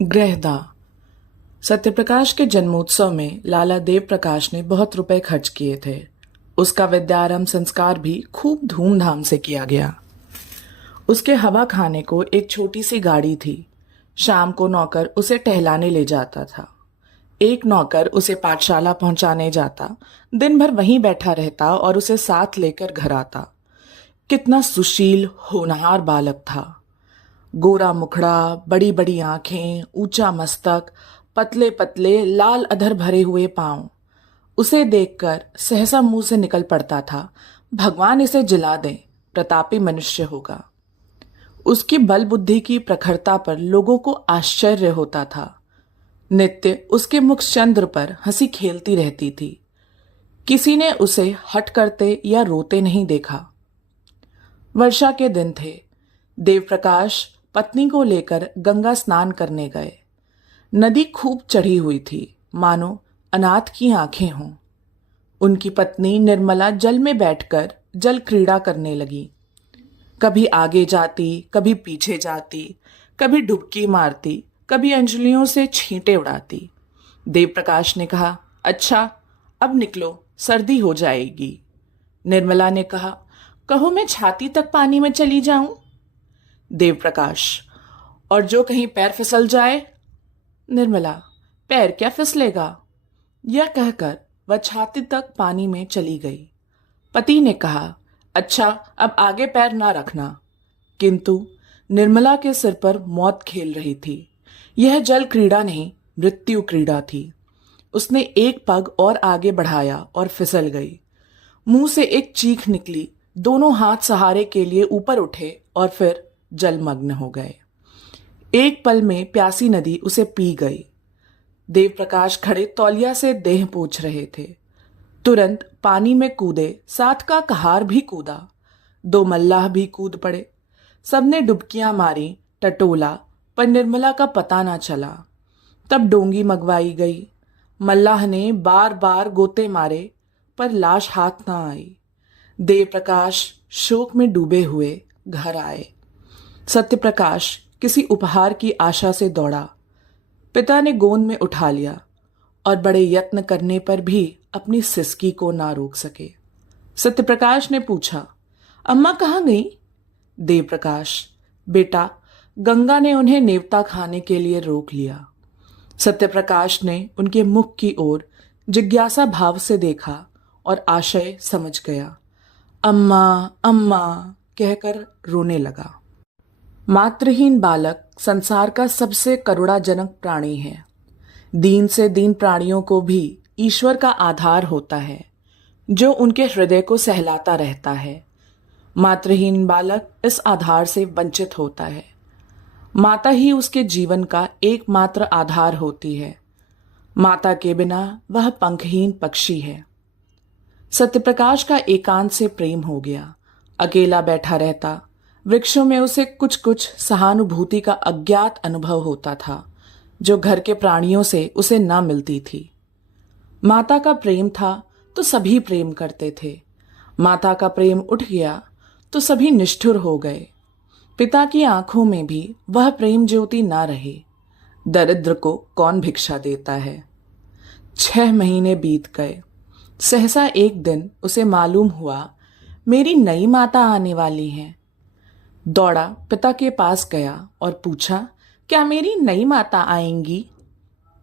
गृहदा। सत्यप्रकाश के जन्मोत्सव में लाला देव प्रकाश ने बहुत रुपए खर्च किए थे। उसका विद्यारंभ संस्कार भी खूब धूमधाम से किया गया। उसके हवा खाने को एक छोटी सी गाड़ी थी। शाम को नौकर उसे टहलाने ले जाता था। एक नौकर उसे पाठशाला पहुंचाने जाता, दिन भर वहीं बैठा रहता और उसे साथ लेकर घर आता। कितना सुशील होनहार बालक था। गोरा मुखड़ा, बड़ी बड़ी आंखें, ऊंचा मस्तक, पतले पतले लाल अधर भरे हुए पांव। उसे देखकर सहसा मुंह से निकल पड़ता था, भगवान इसे जिला दे, प्रतापी मनुष्य होगा। उसकी बल बुद्धि की प्रखरता पर लोगों को आश्चर्य होता था। नित्य उसके मुख चंद्र पर हंसी खेलती रहती थी। किसी ने उसे हट करते या रोते नहीं देखा। वर्षा के दिन थे। देवप्रकाश पत्नी को लेकर गंगा स्नान करने गए। नदी खूब चढ़ी हुई थी, मानो अनाथ की आंखें हों। उनकी पत्नी निर्मला जल में बैठकर जल क्रीड़ा करने लगी। कभी आगे जाती, कभी पीछे जाती, कभी डुबकी मारती, कभी अंजलियों से छींटे उड़ाती। देवप्रकाश ने कहा, अच्छा अब निकलो, सर्दी हो जाएगी। निर्मला ने कहा, कहो मैं छाती तक पानी में चली जाऊं। देवप्रकाश, और जो कहीं पैर फिसल जाए। निर्मला, पैर क्या फिसलेगा। यह कहकर वह छाती तक पानी में चली गई। पति ने कहा, अच्छा अब आगे पैर ना रखना। किंतु निर्मला के सिर पर मौत खेल रही थी। यह जल क्रीड़ा नहीं, मृत्यु क्रीड़ा थी। उसने एक पग और आगे बढ़ाया और फिसल गई। मुंह से एक चीख निकली। दोनों हाथ सहारे के लिए ऊपर उठे और फिर जलमग्न हो गए। एक पल में प्यासी नदी उसे पी गई। देवप्रकाश खड़े तौलिया से देह पोंछ रहे थे। तुरंत पानी में कूदे, साथ का कहार भी कूदा। दो मल्लाह भी कूद पड़े। सबने डुबकियां मारी, टटोला, पर निर्मला का पता ना चला। तब डोंगी मंगवाई गई। मल्लाह ने बार बार गोते मारे, पर लाश हाथ ना आई। देवप्रकाश शोक में डूबे हुए घर आए। सत्यप्रकाश किसी उपहार की आशा से दौड़ा। पिता ने गोंद में उठा लिया और बड़े यत्न करने पर भी अपनी सिसकी को ना रोक सके। सत्यप्रकाश ने पूछा, अम्मा कहाँ गई। देवप्रकाश, बेटा गंगा ने उन्हें नेवता खाने के लिए रोक लिया। सत्यप्रकाश ने उनके मुख की ओर जिज्ञासा भाव से देखा और आशय समझ गया। अम्मा अम्मा कहकर रोने लगा। मातृहीन बालक संसार का सबसे करुणाजनक प्राणी है। दीन से दीन प्राणियों को भी ईश्वर का आधार होता है, जो उनके हृदय को सहलाता रहता है। मातृहीन बालक इस आधार से वंचित होता है। माता ही उसके जीवन का एकमात्र आधार होती है। माता के बिना वह पंखहीन पक्षी है। सत्यप्रकाश का एकांत से प्रेम हो गया। अकेला बैठा रहता। वृक्षों में उसे कुछ कुछ सहानुभूति का अज्ञात अनुभव होता था, जो घर के प्राणियों से उसे न मिलती थी। माता का प्रेम था तो सभी प्रेम करते थे। माता का प्रेम उठ गया तो सभी निष्ठुर हो गए। पिता की आंखों में भी वह प्रेम ज्योति ना रही। दरिद्र को कौन भिक्षा देता है। 6 महीने बीत गए। सहसा एक दिन उसे मालूम हुआ, मेरी नई माता आने वाली है। दौड़ा पिता के पास गया और पूछा, क्या मेरी नई माता आएंगी।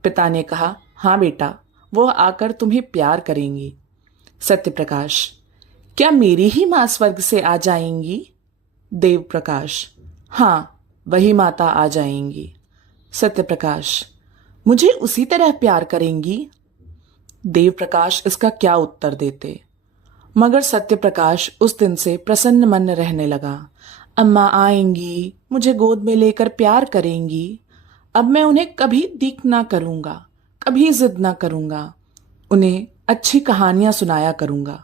पिता ने कहा, हाँ बेटा, वो आकर तुम्हें प्यार करेंगी। सत्यप्रकाश, क्या मेरी ही माँ स्वर्ग से आ जाएंगी। देवप्रकाश, हाँ वही माता आ जाएंगी। सत्यप्रकाश, मुझे उसी तरह प्यार करेंगी। देवप्रकाश इसका क्या उत्तर देते, मगर सत्यप्रकाश उस दिन से प्रसन्न मन रहने लगा। अम्मा आएंगी, मुझे गोद में लेकर प्यार करेंगी। अब मैं उन्हें कभी दीख ना करूंगा, कभी जिद ना करूंगा। उन्हें अच्छी कहानियां सुनाया करूंगा।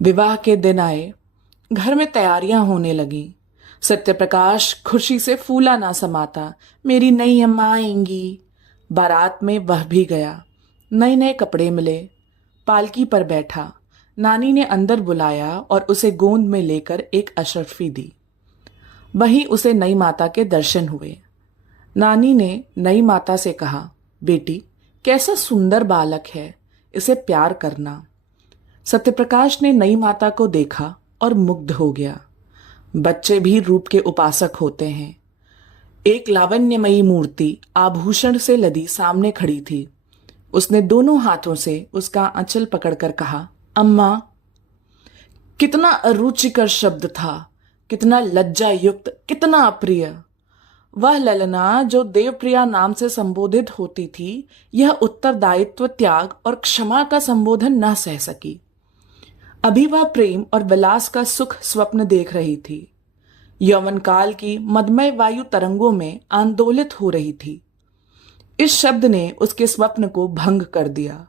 विवाह के दिन आए। घर में तैयारियां होने लगी। सत्यप्रकाश खुशी से फूला ना समाता। मेरी नई अम्मा आएंगी। बारात में वह भी गया। नए नए कपड़े मिले। पालकी पर बैठा। नानी ने अंदर बुलाया और उसे गोंद में लेकर एक अशर्फी दी। वहीं उसे नई माता के दर्शन हुए। नानी ने नई माता से कहा, बेटी कैसा सुंदर बालक है, इसे प्यार करना। सत्यप्रकाश ने नई माता को देखा और मुग्ध हो गया। बच्चे भी रूप के उपासक होते हैं। एक लावण्यमयी मूर्ति आभूषण से लदी सामने खड़ी थी। उसने दोनों हाथों से उसका आंचल पकड़कर कहा, अम्मा। कितना अरुचिकर शब्द था, कितना लज्जा युक्त, कितना अप्रिय। वह ललना जो देवप्रिया नाम से संबोधित होती थी, यह उत्तरदायित्व, त्याग और क्षमा का संबोधन न सह सकी। अभी वह प्रेम और विलास का सुख स्वप्न देख रही थी। यौवन काल की मदमय वायु तरंगों में आंदोलित हो रही थी। इस शब्द ने उसके स्वप्न को भंग कर दिया।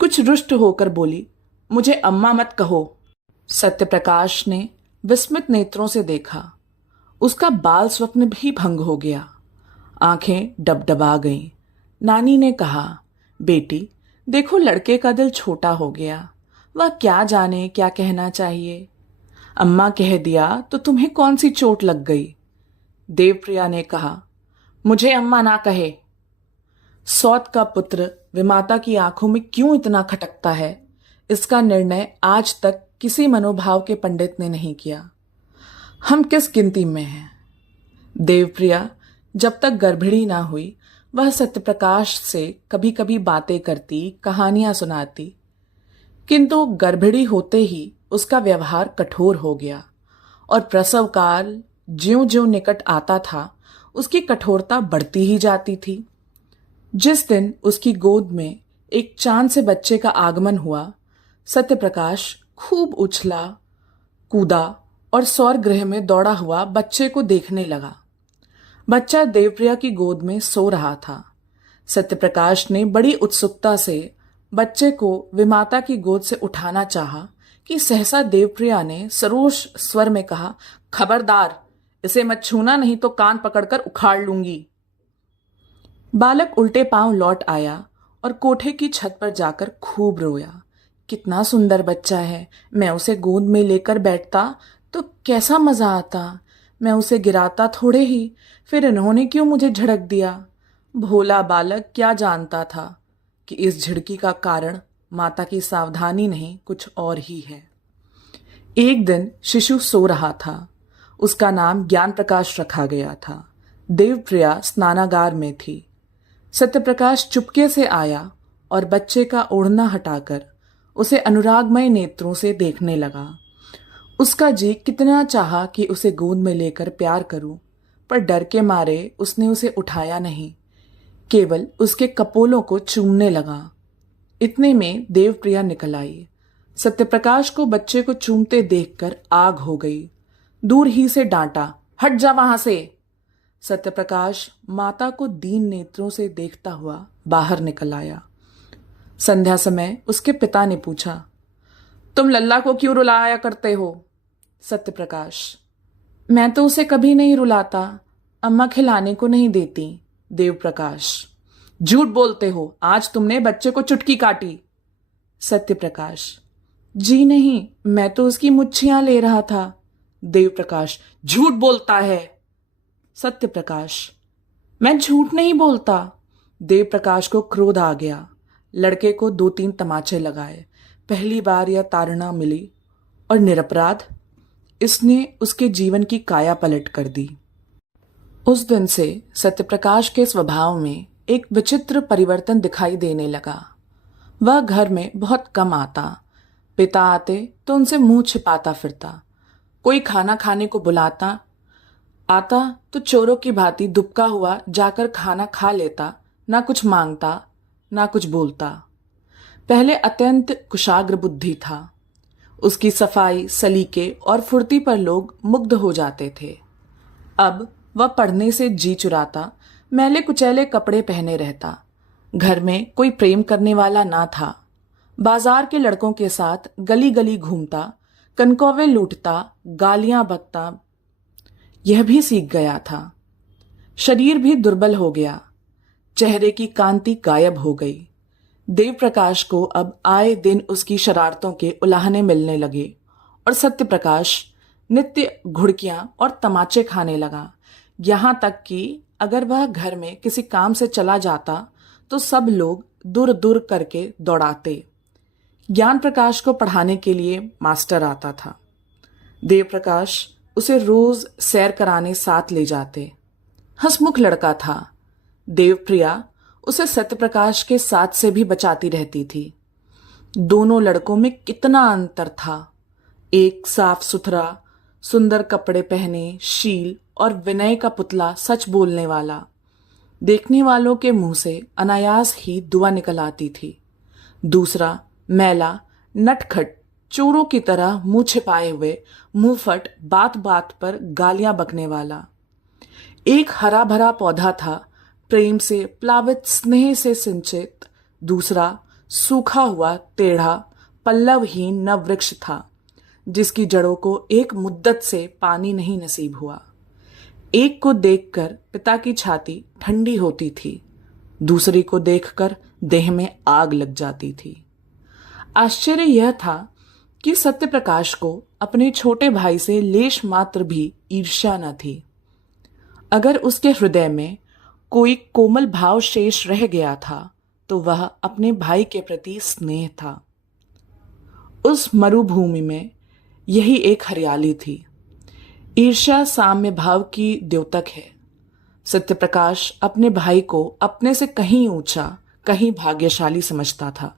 कुछ रुष्ट होकर बोली, मुझे अम्मा मत कहो। सत्यप्रकाश ने विस्मित नेत्रों से देखा। उसका बाल स्वप्न भी भंग हो गया। आंखें डबडबा गईं। नानी ने कहा, बेटी देखो, लड़के का दिल छोटा हो गया, वह क्या जाने क्या कहना चाहिए। अम्मा कह दिया तो तुम्हें कौन सी चोट लग गई। देवप्रिया ने कहा, मुझे अम्मा ना कहे। सौत का पुत्र विमाता की आंखों में क्यों इतना खटकता है, इसका निर्णय आज तक किसी मनोभाव के पंडित ने नहीं किया। हम किस गिनती में हैं। देवप्रिया जब तक गर्भिणी ना हुई, वह सत्यप्रकाश से कभी कभी बातें करती, कहानियां सुनाती, किंतु गर्भिणी होते ही उसका व्यवहार कठोर हो गया और प्रसव काल ज्यों ज्यों निकट आता था, उसकी कठोरता बढ़ती ही जाती थी। जिस दिन उसकी गोद में एक चांद से बच्चे का आगमन हुआ, सत्यप्रकाश खूब उछला कूदा और सौर गृह में दौड़ा हुआ बच्चे को देखने लगा। बच्चा देवप्रिया की गोद में सो रहा था। सत्यप्रकाश ने बड़ी उत्सुकता से बच्चे को विमाता की गोद से उठाना चाहा कि सहसा देवप्रिया ने सरोष स्वर में कहा, खबरदार, इसे मत छूना, नहीं तो कान पकड़कर उखाड़ लूंगी। बालक उल्टे पांव लौट आया और कोठे की छत पर जाकर खूब रोया। कितना सुंदर बच्चा है, मैं उसे गोद में लेकर बैठता तो कैसा मजा आता। मैं उसे गिराता थोड़े ही, फिर इन्होंने क्यों मुझे झड़क दिया। भोला बालक क्या जानता था कि इस झिड़की का कारण माता की सावधानी नहीं, कुछ और ही है। एक दिन शिशु सो रहा था। उसका नाम ज्ञान प्रकाश रखा गया था। देवप्रिया स्नानागार में थी। सत्यप्रकाश चुपके से आया और बच्चे का ओढ़ना हटाकर उसे अनुरागमय नेत्रों से देखने लगा। उसका जी कितना चाहा कि उसे गोद में लेकर प्यार करूं, पर डर के मारे उसने उसे उठाया नहीं, केवल उसके कपोलों को चूमने लगा। इतने में देवप्रिया निकल आई। सत्यप्रकाश को बच्चे को चूमते देखकर आग हो गई। दूर ही से डांटा, हट जा वहां से। सत्यप्रकाश माता को दीन नेत्रों से देखता हुआ बाहर निकल आया। संध्या समय उसके पिता ने पूछा, तुम लल्ला को क्यों रुलाया करते हो। सत्यप्रकाश, मैं तो उसे कभी नहीं रुलाता, अम्मा खिलाने को नहीं देती। देवप्रकाश, झूठ बोलते हो, आज तुमने बच्चे को चुटकी काटी। सत्यप्रकाश, जी नहीं, मैं तो उसकी मुच्छियां ले रहा था। देवप्रकाश, झूठ बोलता है। सत्यप्रकाश, मैं झूठ नहीं बोलता। देवप्रकाश को क्रोध आ गया। लड़के को 2-3 तमाचे लगाए। पहली बार यह ताड़ना मिली और निरपराध इसने उसके जीवन की काया पलट कर दी। उस दिन से सत्यप्रकाश के स्वभाव में एक विचित्र परिवर्तन दिखाई देने लगा। वह घर में बहुत कम आता। पिता आते तो उनसे मुंह छिपाता फिरता। कोई खाना खाने को बुलाता, आता तो चोरों की भांति दुबका हुआ जाकर खाना खा लेता, ना कुछ मांगता ना कुछ बोलता। पहले अत्यंत कुशाग्र बुद्धि था। उसकी सफाई, सलीके और फुर्ती पर लोग मुग्ध हो जाते थे। अब वह पढ़ने से जी चुराता, मैले कुचैले कपड़े पहने रहता। घर में कोई प्रेम करने वाला ना था। बाजार के लड़कों के साथ गली गली घूमता, कनकौवे लूटता, गालियां बकता यह भी सीख गया था। शरीर भी दुर्बल हो गया। चेहरे की कांति गायब हो गई। देवप्रकाश को अब आए दिन उसकी शरारतों के उलाहने मिलने लगे और सत्यप्रकाश नित्य घुड़कियां और तमाचे खाने लगा। यहां तक कि अगर वह घर में किसी काम से चला जाता तो सब लोग दूर दूर करके दौड़ाते। ज्ञान प्रकाश को पढ़ाने के लिए मास्टर आता था। देव प्रकाश उसे रोज सैर कराने साथ ले जाते। हंसमुख लड़का था। देवप्रिया उसे सत्यप्रकाश के साथ से भी बचाती रहती थी। दोनों लड़कों में कितना अंतर था। एक साफ सुथरा, सुंदर कपड़े पहने, शील और विनय का पुतला, सच बोलने वाला। देखने वालों के मुंह से अनायास ही दुआ निकल आती थी। दूसरा मैला, नटखट, चोरों की तरह मुंह छिपाए हुए, मुंहफट, बात बात पर गालियां बकने वाला। एक हरा भरा पौधा था, प्रेम से प्लावित, स्नेह से सिंचित। दूसरा सूखा हुआ, टेढ़ा, पल्लवहीन नववृक्ष था, जिसकी जड़ों को एक मुद्दत से पानी नहीं नसीब हुआ। एक को देखकर पिता की छाती ठंडी होती थी, दूसरी को देखकर देह में आग लग जाती थी। आश्चर्य यह था कि सत्यप्रकाश को अपने छोटे भाई से लेश मात्र भी ईर्ष्या न थी। अगर उसके हृदय में कोई कोमल भाव शेष रह गया था तो वह अपने भाई के प्रति स्नेह था। उस मरुभूमि में यही एक हरियाली थी। ईर्ष्या साम्य भाव की द्योतक है। सत्यप्रकाश अपने भाई को अपने से कहीं ऊंचा, कहीं भाग्यशाली समझता था।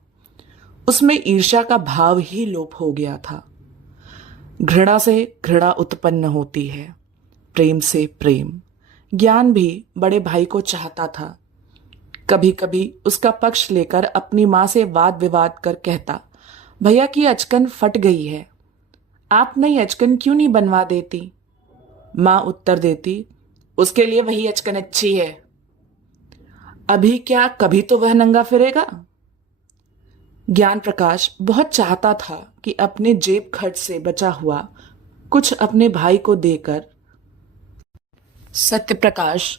उसमें ईर्ष्या का भाव ही लोप हो गया था। घृणा से घृणा उत्पन्न होती है, प्रेम से प्रेम। ज्ञान भी बड़े भाई को चाहता था। कभी कभी उसका पक्ष लेकर अपनी माँ से वाद विवाद कर कहता, भैया की अचकन फट गई है, आप नई अचकन क्यों नहीं बनवा देती? माँ उत्तर देती, उसके लिए वही अचकन अच्छी है। अभी क्या, कभी तो वह नंगा फिरेगा। ज्ञान प्रकाश बहुत चाहता था कि अपने जेब खर्च से बचा हुआ कुछ अपने भाई को देकर। सत्यप्रकाश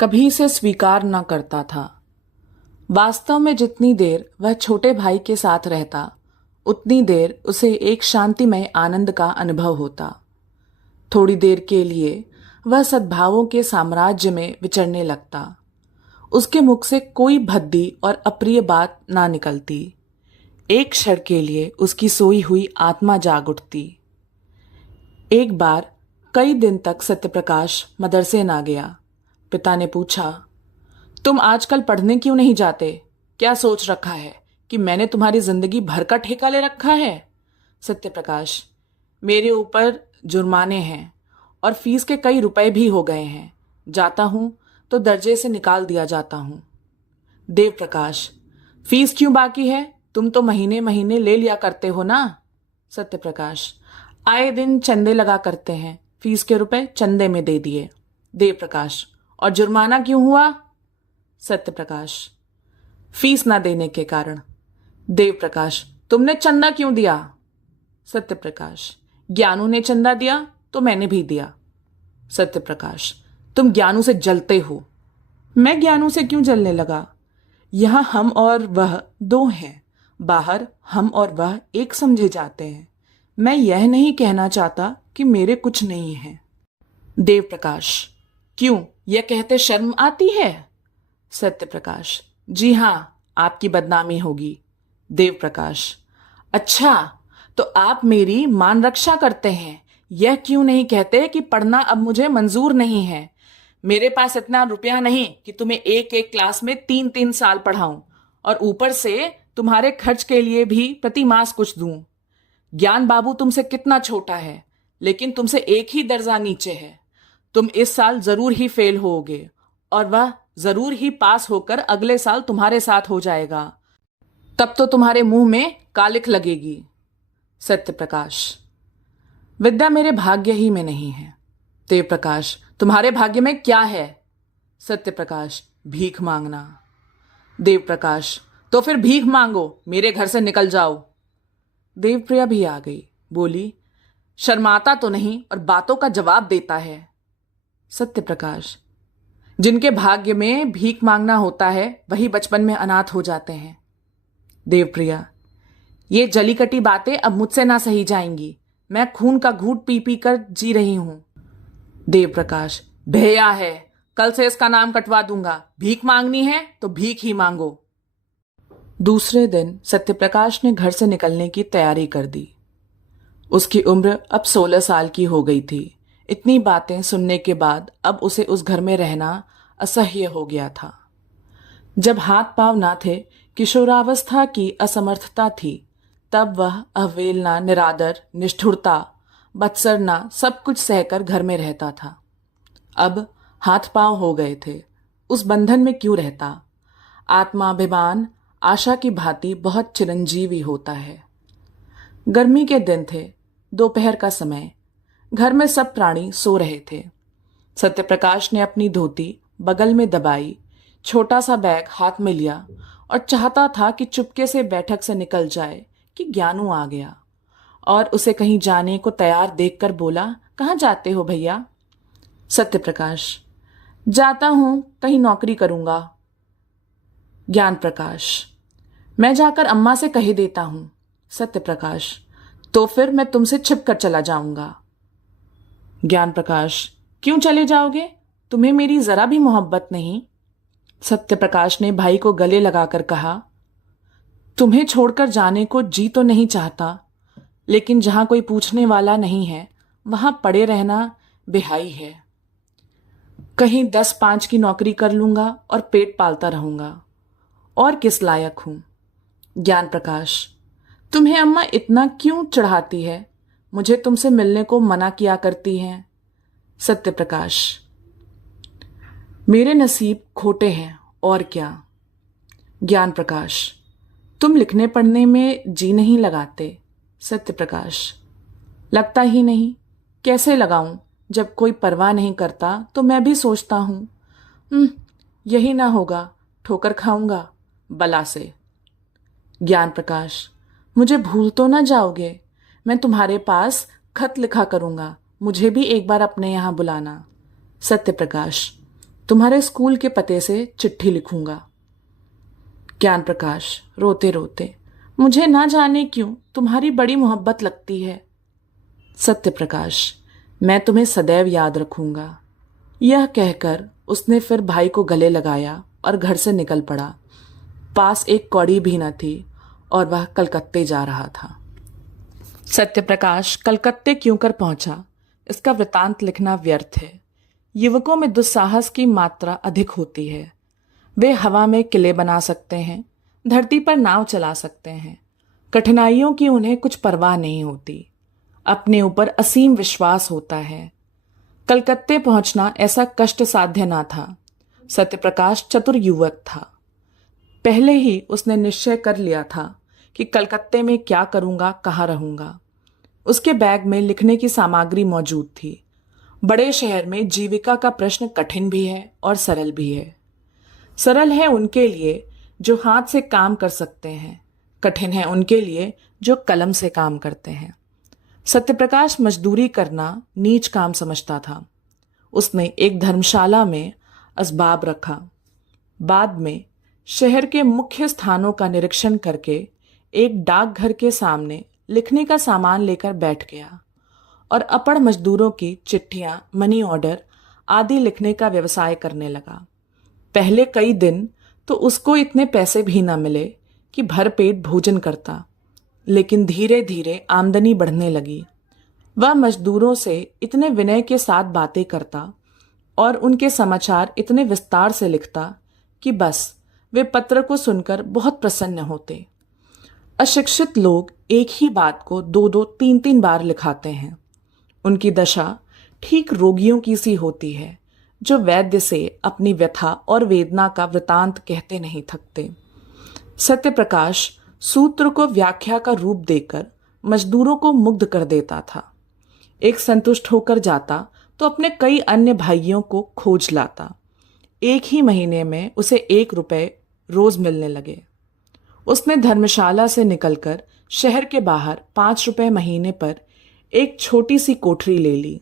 कभी इसे स्वीकार न करता था। वास्तव में जितनी देर वह छोटे भाई के साथ रहता, उतनी देर उसे एक शांतिमय आनंद का अनुभव होता। थोड़ी देर के लिए वह सद्भावों के साम्राज्य में विचरने लगता। उसके मुख से कोई भद्दी और अप्रिय बात ना निकलती। एक क्षण के लिए उसकी सोई हुई आत्मा जाग उठती। एक बार कई दिन तक सत्यप्रकाश मदरसे ना गया। पिता ने पूछा, तुम आजकल पढ़ने क्यों नहीं जाते? क्या सोच रखा है कि मैंने तुम्हारी जिंदगी भर का ठेका ले रखा है? सत्यप्रकाश, मेरे ऊपर जुर्माने हैं और फीस के कई रुपए भी हो गए हैं। जाता हूं तो दर्जे से निकाल दिया जाता हूं। देवप्रकाश, फीस क्यों बाकी है? तुम तो महीने महीने ले लिया करते हो ना। सत्यप्रकाश, आए दिन चंदे लगा करते हैं, फीस के रुपए चंदे में दे दिए। देवप्रकाश, और जुर्माना क्यों हुआ? सत्यप्रकाश, फीस ना देने के कारण। देवप्रकाश, तुमने चंदा क्यों दिया? सत्यप्रकाश, ज्ञानू ने चंदा दिया तो मैंने भी दिया। सत्यप्रकाश, तुम ज्ञानू से जलते हो। मैं ज्ञानू से क्यों जलने लगा? यहां हम और वह दो हैं, बाहर हम और वह एक समझे जाते हैं। मैं यह नहीं कहना चाहता कि मेरे कुछ नहीं है। देवप्रकाश, क्यों, यह कहते शर्म आती है? सत्यप्रकाश, जी हां, आपकी बदनामी होगी। देवप्रकाश, अच्छा, तो आप मेरी मान रक्षा करते हैं। यह क्यों नहीं कहते कि पढ़ना अब मुझे मंजूर नहीं है? मेरे पास इतना रुपया नहीं कि तुम्हें एक एक क्लास में 3-3 साल पढ़ाऊं और ऊपर से तुम्हारे खर्च के लिए भी प्रति मास कुछ दूं। ज्ञान बाबू तुमसे कितना छोटा है, लेकिन तुमसे एक ही दर्जा नीचे है। तुम इस साल जरूर ही फेल होगे और वह जरूर ही पास होकर अगले साल तुम्हारे साथ हो जाएगा। तब तो तुम्हारे मुंह में कालिख लगेगी। सत्यप्रकाश, विद्या मेरे भाग्य ही में नहीं है। देवप्रकाश, तुम्हारे भाग्य में क्या है? सत्यप्रकाश, भीख मांगना। देवप्रकाश, तो फिर भीख मांगो, मेरे घर से निकल जाओ। देवप्रिया भी आ गई, बोली, शर्माता तो नहीं और बातों का जवाब देता है। सत्यप्रकाश, जिनके भाग्य में भीख मांगना होता है वही बचपन में अनाथ हो जाते हैं। देवप्रिया, ये जली कटी बातें अब मुझसे ना सही जाएंगी। मैं खून का घूंट पी पी कर जी रही हूं। देवप्रकाश, भैया है, कल से इसका नाम कटवा दूंगा। भीख मांगनी है तो भीख ही मांगो। दूसरे दिन सत्यप्रकाश ने घर से निकलने की तैयारी कर दी। उसकी उम्र अब 16 साल की हो गई थी। इतनी बातें सुनने के बाद अब उसे उस घर में रहना असह्य हो गया था। जब हाथ पांव ना थे, किशोरावस्था की असमर्थता थी, तब वह अवहेलना, निरादर, निष्ठुरता, बत्सरना सब कुछ सहकर घर में रहता था। अब हाथ पांव हो गए थे, उस बंधन में क्यों रहता? आत्माभिमान आशा की भांति बहुत चिरंजीवी होता है। गर्मी के दिन थे, दोपहर का समय। घर में सब प्राणी सो रहे थे। सत्यप्रकाश ने अपनी धोती बगल में दबाई, छोटा सा बैग हाथ में लिया और चाहता था कि चुपके से बैठक से निकल जाए कि ज्ञानू आ गया और उसे कहीं जाने को तैयार देखकर बोला, कहाँ जाते हो भैया? सत्यप्रकाश, जाता हूं, कहीं नौकरी करूंगा। ज्ञान प्रकाश, मैं जाकर अम्मा से कह देता हूं। सत्यप्रकाश, तो फिर मैं तुमसे छिप कर चला जाऊंगा। ज्ञान प्रकाश, क्यों चले जाओगे? तुम्हें मेरी जरा भी मोहब्बत नहीं? सत्यप्रकाश ने भाई को गले लगाकर कहा, तुम्हें छोड़कर जाने को जी तो नहीं चाहता, लेकिन जहां कोई पूछने वाला नहीं है वहां पड़े रहना बेहाई है। कहीं 10-5 की नौकरी कर लूंगा और पेट पालता रहूंगा, और किस लायक हूं। ज्ञान प्रकाश, तुम्हें अम्मा इतना क्यों चढ़ाती है? मुझे तुमसे मिलने को मना किया करती हैं। सत्यप्रकाश, मेरे नसीब खोटे हैं और क्या। ज्ञान प्रकाश, तुम लिखने पढ़ने में जी नहीं लगाते। सत्यप्रकाश, लगता ही नहीं। कैसे लगाऊं? जब कोई परवाह नहीं करता तो मैं भी सोचता हूं यही ना होगा, ठोकर खाऊंगा बला से। ज्ञान प्रकाश, मुझे भूल तो ना जाओगे? मैं तुम्हारे पास खत लिखा करूंगा, मुझे भी एक बार अपने यहां बुलाना। सत्यप्रकाश, तुम्हारे स्कूल के पते से चिट्ठी लिखूंगा। ज्ञान प्रकाश रोते रोते, मुझे ना जाने क्यों तुम्हारी बड़ी मोहब्बत लगती है। सत्यप्रकाश, मैं तुम्हें सदैव याद रखूंगा। यह कहकर उसने फिर भाई को गले लगाया और घर से निकल पड़ा। पास एक कौड़ी भी न थी और वह कलकत्ते जा रहा था। सत्यप्रकाश कलकत्ते क्यों कर पहुंचा, इसका वृतांत लिखना व्यर्थ है। युवकों में दुस्साहस की मात्रा अधिक होती है। वे हवा में किले बना सकते हैं, धरती पर नाव चला सकते हैं। कठिनाइयों की उन्हें कुछ परवाह नहीं होती। अपने ऊपर असीम विश्वास होता है। कलकत्ते पहुंचना ऐसा कष्ट साध्य ना था। सत्यप्रकाश चतुर युवक था। पहले ही उसने निश्चय कर लिया था कि कलकत्ते में क्या करूंगा, कहाँ रहूंगा। उसके बैग में लिखने की सामग्री मौजूद थी। बड़े शहर में जीविका का प्रश्न कठिन भी है और सरल भी है। सरल है उनके लिए जो हाथ से काम कर सकते हैं, कठिन है उनके लिए जो कलम से काम करते हैं। सत्यप्रकाश मजदूरी करना नीच काम समझता था। उसने एक धर्मशाला में असबाब रखा। बाद में शहर के मुख्य स्थानों का निरीक्षण करके एक डाकघर के सामने लिखने का सामान लेकर बैठ गया और अपढ़ मजदूरों की चिट्ठियां, मनी ऑर्डर आदि लिखने का व्यवसाय करने लगा। पहले कई दिन तो उसको इतने पैसे भी न मिले कि भरपेट भोजन करता, लेकिन धीरे धीरे आमदनी बढ़ने लगी। वह मजदूरों से इतने विनय के साथ बातें करता और उनके समाचार इतने विस्तार से लिखता कि बस वे पत्र को सुनकर बहुत प्रसन्न होते। अशिक्षित लोग एक ही बात को 2-2, 3-3 बार लिखाते हैं। उनकी दशा ठीक रोगियों की सी होती है जो वैद्य से अपनी व्यथा और वेदना का वृतांत कहते नहीं थकते। सत्यप्रकाश सूत्र को व्याख्या का रूप देकर मजदूरों को मुग्ध कर देता था। एक संतुष्ट होकर जाता तो अपने कई अन्य भाइयों को खोज लाता। एक ही महीने में उसे 1 रुपए रोज मिलने लगे। उसने धर्मशाला से निकलकर शहर के बाहर 5 रुपए महीने पर एक छोटी सी कोठरी ले ली।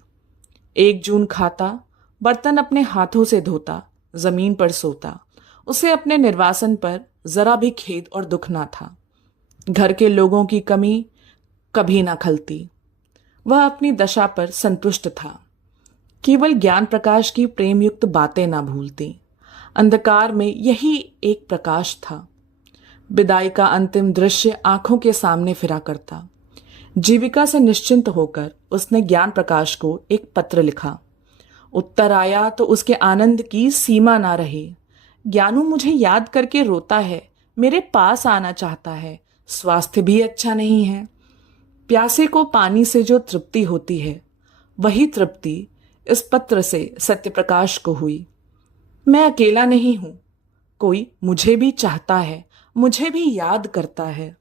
1 जून खाता, बर्तन अपने हाथों से धोता, जमीन पर सोता। उसे अपने निर्वासन पर जरा भी खेद और दुख ना था। घर के लोगों की कमी कभी ना खलती। वह अपनी दशा पर संतुष्ट था। केवल ज्ञान प्रकाश की प्रेम युक्त बातें ना भूलती। अंधकार में यही एक प्रकाश था। विदाई का अंतिम दृश्य आंखों के सामने फिरा करता। जीविका से निश्चिंत होकर उसने ज्ञान प्रकाश को एक पत्र लिखा। उत्तर आया तो उसके आनंद की सीमा ना रही। ज्ञानू मुझे याद करके रोता है, मेरे पास आना चाहता है, स्वास्थ्य भी अच्छा नहीं है। प्यासे को पानी से जो तृप्ति होती है, वही तृप्ति इस पत्र से सत्यप्रकाश को हुई। मैं अकेला नहीं हूं, कोई मुझे भी चाहता है, मुझे भी याद करता है।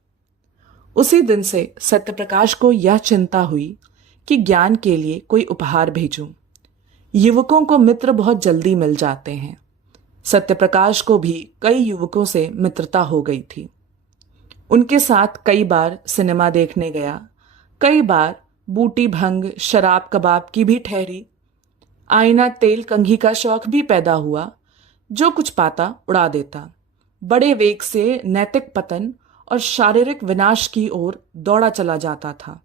उसी दिन से सत्यप्रकाश को यह चिंता हुई कि ज्ञान के लिए कोई उपहार भेजूं। युवकों को मित्र बहुत जल्दी मिल जाते हैं। सत्यप्रकाश को भी कई युवकों से मित्रता हो गई थी। उनके साथ कई बार सिनेमा देखने गया, कई बार बूटी भंग शराब कबाब की भी ठहरी। आईना तेल कंघी का शौक भी पैदा हुआ। जो कुछ पाता उड़ा देता। बड़े वेग से नैतिक पतन और शारीरिक विनाश की ओर दौड़ा चला जाता था।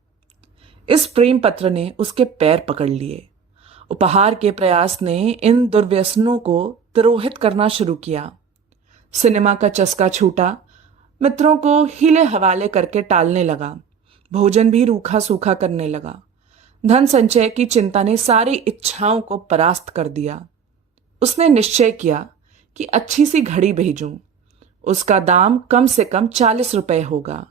इस प्रेम पत्र ने उसके पैर पकड़ लिए। उपहार के प्रयास ने इन दुर्व्यसनों को तिरोहित करना शुरू किया। सिनेमा का चस्का छूटा। मित्रों को हीले हवाले करके टालने लगा। भोजन भी रूखा सूखा करने लगा। धन संचय की चिंता ने सारी इच्छाओं को परास्त कर दिया। उसने निश्चय किया कि अच्छी सी घड़ी भेजूं। उसका दाम कम से कम 40 रुपए होगा।